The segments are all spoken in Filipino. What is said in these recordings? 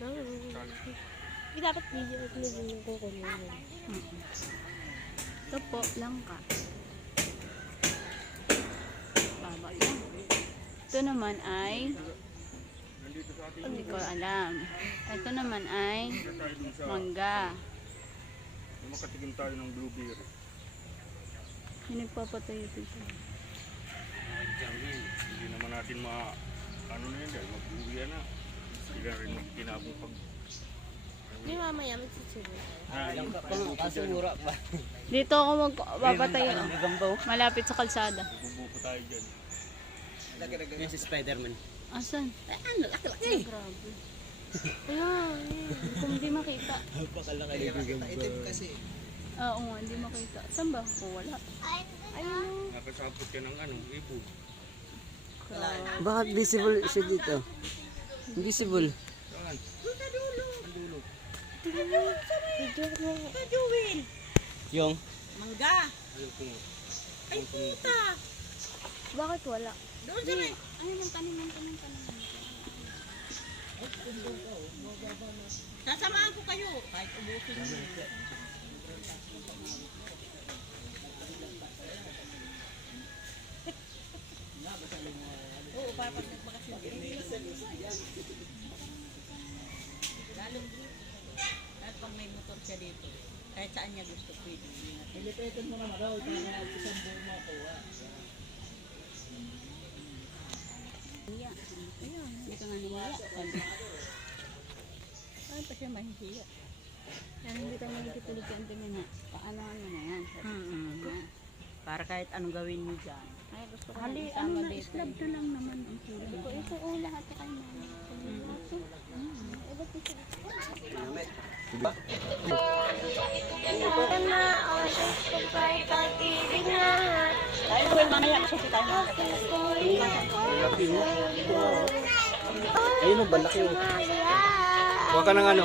Dapat video at video ko kanina. Ito po, langka. Baba lang. Ito naman ay hindi ko alam. Ito naman ay mangga. Makatigim tayo ng blueberry. Yung nagpapatay ito siya. Hindi naman natin ano na yun dahil mag-uwi na. Hindi na rin magkinabong pag... Hindi mamaya magsisuro. Kasura pa. Dito ako magpapatay. Malapit sa kalsada. Bubuko tayo dyan. Yan si Spider-Man. Asan? Ano, laki-laki. Grabe. Ayan, kung hindi makita. Pakalaki na itim kasi. Oo nga, hindi makita. Saan ba? O, wala. Ayun. Nakasapot ka ng ibon. Bakit visible siya dito? Invisible. Saan? Video mo. Yung? Mangga. Ayun kung... Ay, puta. Bakit wala? Doon sa may... Ayun, ang tanim. Sasamahan ko kayo. Kahit ubusin mo. Oo, para pag nagbakasyon. Lalong at pag may motor siya dito, kahit saan niya gusto pwede. Pilipitin mo naman daw. Isang buong mo ako. Hiya. Ayun, hindi ka nga nahiya. Ay, pa siya mahihiya. Yan, hindi tayo makikitulig ka. Tingin na. Paanohan mo na yan. Para kahit anong gawin mo dyan. Ay, gusto ko Hali, na ano isama na, dito. slab na lang naman ang kulay. Ito, lahat na kayo mama. Na, oras ko pa'y pag-ibig na. Tayo ko mamaya kasi tayo. Ayun o, balaki o. Huwag ka ng ano?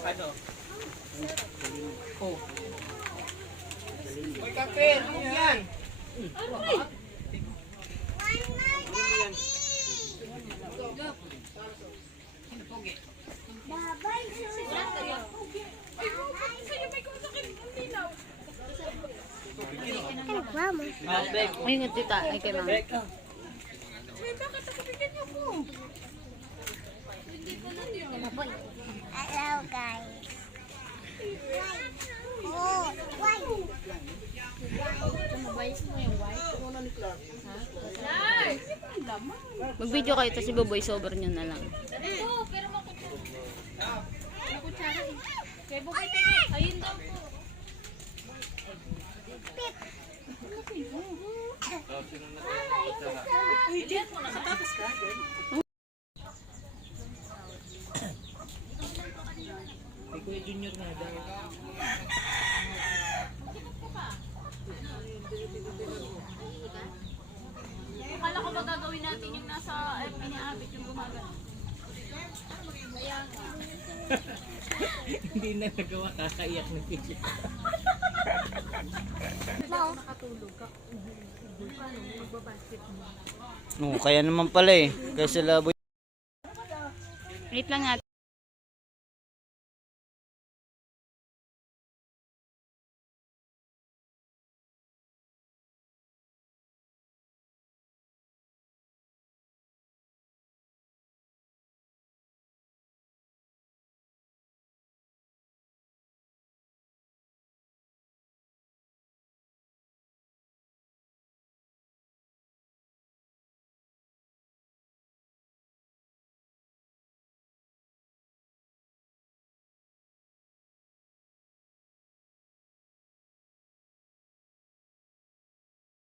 Ano? Uy, kape! Ano yan? Ayun nga tita, ay kay mama. Hello guys. Oh, why? Mag-video kayo, tapos i-voice over nyo na lang. Nakatapos ka? May Kuya Junior na daw. Akala ko ba gagawin natin yung nasa FB ni Abit yung gumagano? Hindi na nagawa, kakaiyak na siya. Oo, kaya naman pala eh. Kaya sila Wait lang natin.